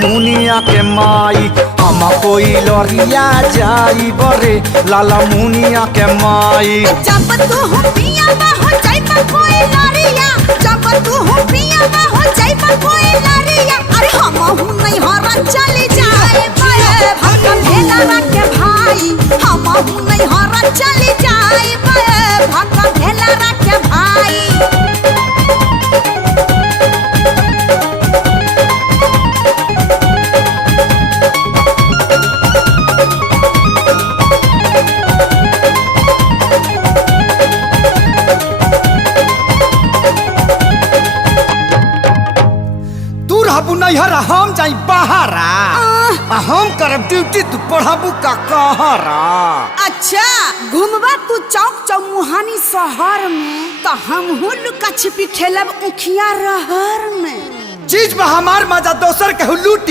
मुनिया के माई हम कोई लरिया जाई बरे लाला मुनिया के माई। जब तू हो पिया में हो जाई पर कोई लरिया, जब तू हो पिया में हो जाई पर कोई लरिया। अरे हम हूं नहीं हरा चली जाए बे भक्त भेला के भाई, हम हूं नहीं हरा चली जाए बे भक्त भेला के भाई। रहबू नैहरा हम जाई बहारा, हम करब ड्यूटी तू पढ़ाबू का कहरा। अच्छा घूमबा तू चौक चौमुहानी शहर में, तो हम हूँ लुका छिपी खेलब उखिया रहर में। चीज में हमार मजा दोसर के लूटी।